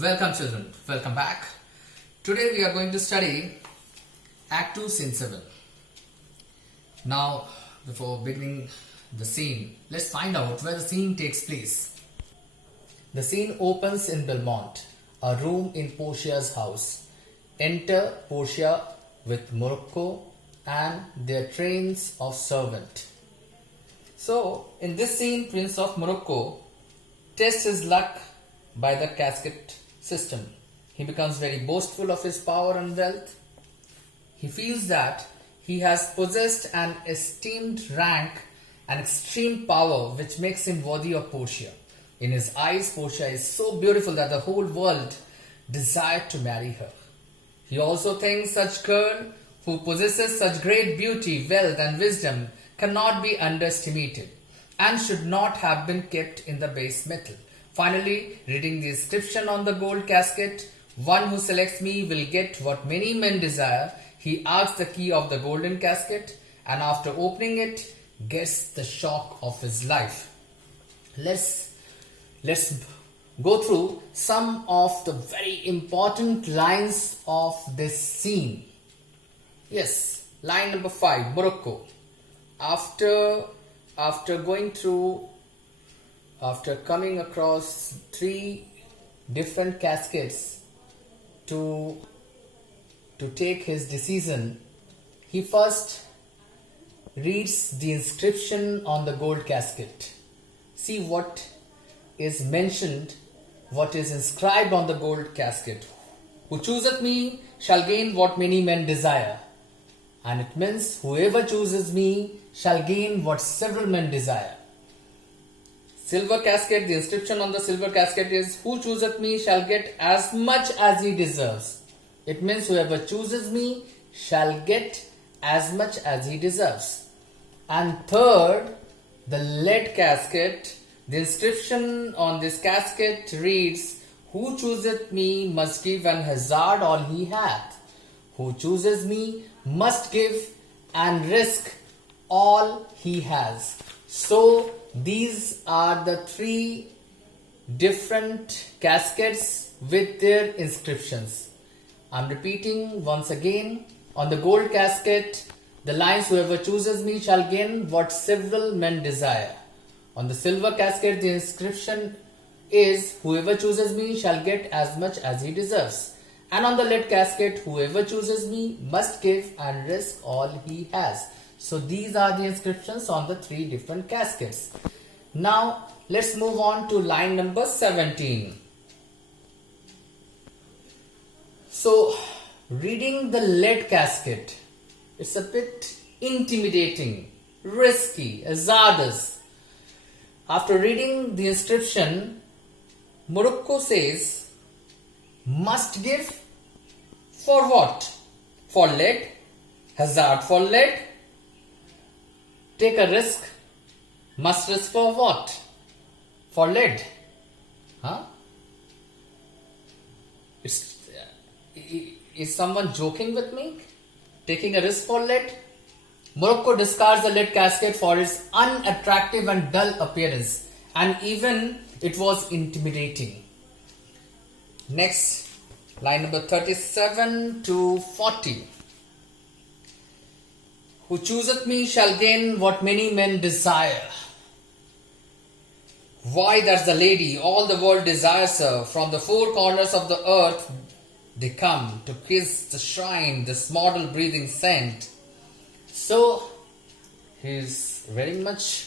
Welcome children, welcome back. Today we are going to study Act 2 Scene 7. Now before beginning the scene, let's find out where the scene takes place. The scene opens in Belmont, a room in Portia's house. Enter Portia with Morocco and their trains of servant. So in this scene, Prince of Morocco tests his luck by the casket system. He becomes very boastful of his power and wealth. He feels that he has possessed an esteemed rank and extreme power which makes him worthy of Portia. In his eyes, Portia is so beautiful that the whole world desired to marry her. He also thinks such girl who possesses such great beauty, wealth and wisdom cannot be underestimated and should not have been kept in the base metal. Finally, reading the inscription on the gold casket, "One who selects me will get what many men desire," he asks the key of the golden casket and after opening it, gets the shock of his life. Let's go through some of the very important lines of this scene. Yes, line number 5, Morocco. After coming across 3 different caskets to take his decision, he first reads the inscription on the gold casket. See what is mentioned, what is inscribed on the gold casket. "Who chooseth me shall gain what many men desire." And it means whoever chooses me shall gain what several men desire. Silver casket, the inscription on the silver casket is, "Who chooseth me shall get as much as he deserves." It means whoever chooses me shall get as much as he deserves. And third, the lead casket, the inscription on this casket reads, "Who chooseth me must give and hazard all he hath." Who chooses me must give and risk all he has. So these are the 3 different caskets with their inscriptions. I'm repeating once again. On the gold casket, the lines, "Whoever chooses me shall gain what several men desire." On the silver casket, the inscription is, "Whoever chooses me shall get as much as he deserves." And on the lead casket, "Whoever chooses me must give and risk all he has." So these are the inscriptions on the 3 different caskets. Now let's move on to line number 17. So reading the lead casket, it's a bit intimidating, risky, hazardous. After reading the inscription, Morocco says, "Must give" for what? For lead? Hazard for lead? Take a risk. Must risk for what? For lead. Huh? Is someone joking with me? Taking a risk for lead? Morocco discards the lead casket for its unattractive and dull appearance, and even it was intimidating. Next, line number 37 to 40. "Who chooseth me shall gain what many men desire." Why, that's the lady, all the world desires her. From the 4 corners of the earth they come to kiss the shrine, this model breathing scent. So he's very much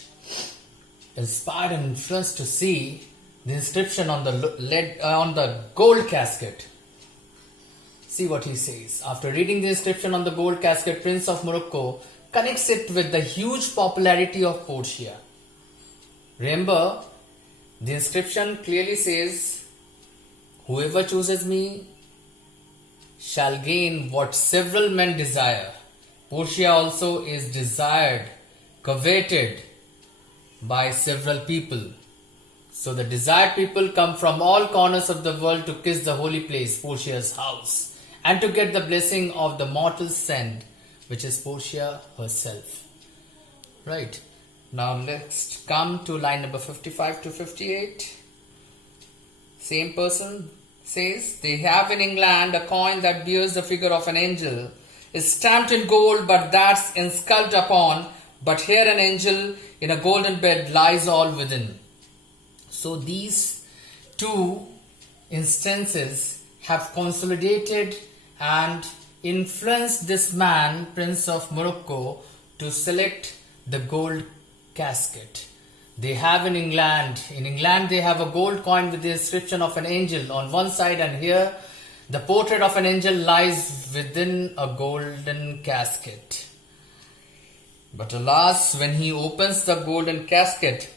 inspired and influenced to see the inscription on the gold casket. See what he says. After reading the inscription on the gold casket, Prince of Morocco connects it with the huge popularity of Portia. Remember, the inscription clearly says, "Whoever chooses me shall gain what several men desire." Portia also is desired, coveted by several people. So the desired people come from all corners of the world to kiss the holy place, Portia's house, and to get the blessing of the mortal saint, which is Portia herself. Right. Now let's come to line number 55 to 58. Same person, says they have in England a coin that bears the figure of an angel, is stamped in gold, but that's insculped upon. But here an angel in a golden bed lies all within. So these two instances have consolidated and influenced this man, Prince of Morocco, to select the gold casket. They have in England they have a gold coin with the inscription of an angel on one side, and here the portrait of an angel lies within a golden casket. But alas, when he opens the golden casket,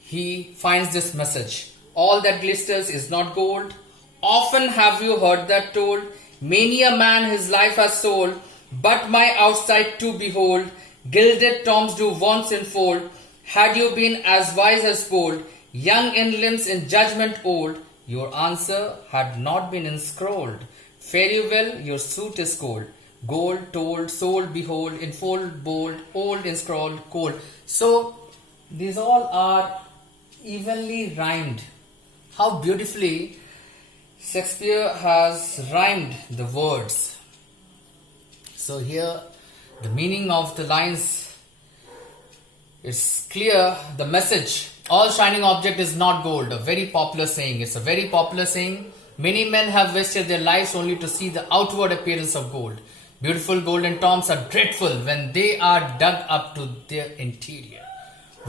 he finds this message: all that glisters is not gold. Often have you heard that told? Many a man his life has sold, but my outside too behold. Gilded tombs do once enfold. Had you been as wise as bold, young in limbs in judgment old, your answer had not been inscrolled. Fare you well, your suit is cold. Gold, told, sold, behold, enfold, bold, old, inscrolled, cold. So these all are evenly rhymed. How beautifully Shakespeare has rhymed the words. So here the meaning of the lines is clear. The message: all shining object is not gold. A very popular saying. It's a very popular saying. Many men have wasted their lives only to see the outward appearance of gold. Beautiful golden tombs are dreadful when they are dug up to their interior.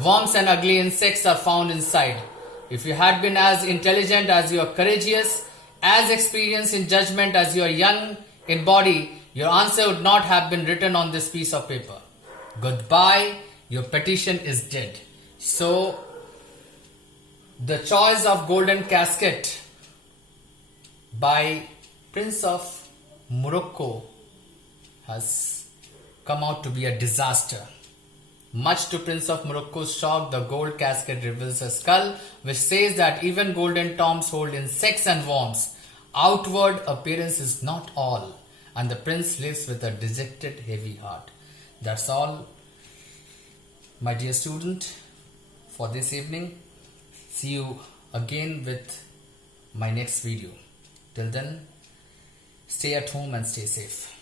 Worms and ugly insects are found inside. If you had been as intelligent as you are courageous, as experienced in judgment as you are young in body, your answer would not have been written on this piece of paper. Goodbye, your petition is dead. So, the choice of golden casket by Prince of Morocco has come out to be a disaster. Much to Prince of Morocco's shock, the gold casket reveals a skull which says that even golden tombs hold insects and worms. Outward appearance is not all, and the prince lives with a dejected, heavy heart. That's all, my dear student, for this evening. See you again with my next video. Till then, stay at home and stay safe.